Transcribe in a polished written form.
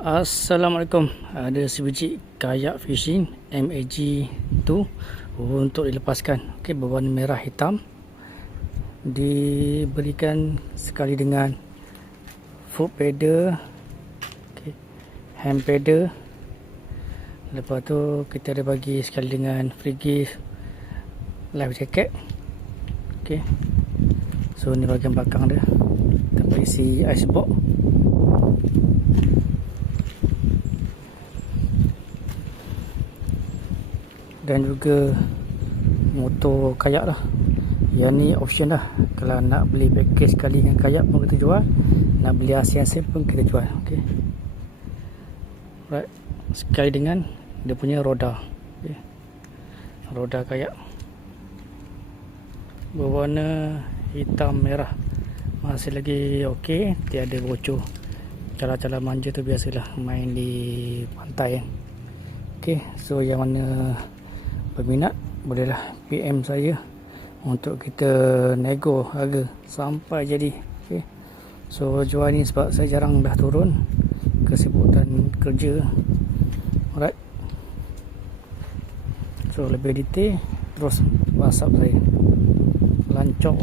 Assalamualaikum. Ada sebiji kayak fishing MAG2 untuk dilepaskan. Okey, berwarna merah hitam. Diberikan sekali dengan foot pedal, okey, hand pedal. Lepas tu kita ada bagi sekali dengan free gift life jacket. Okey. So ni bahagian belakang dia. Kita isi icebox. Dan juga motor kayak lah. Yang ni option lah. Kalau nak beli package sekali dengan kayak pun kita jual, nak beli ASEAN pun kita jual. Okay. Right. Sekali dengan dia punya roda. Okay. Roda kayak berwarna hitam merah. Masih lagi okey, tiada bocor. Cara-cara manja tu biasalah main di pantai kan. Okay. So yang mana berminat bolehlah PM saya untuk kita nego harga sampai jadi. Okay. So jual ni sebab saya jarang dah turun, kesibukan kerja. Alright. So lebih detail terus WhatsApp saya. Lancong.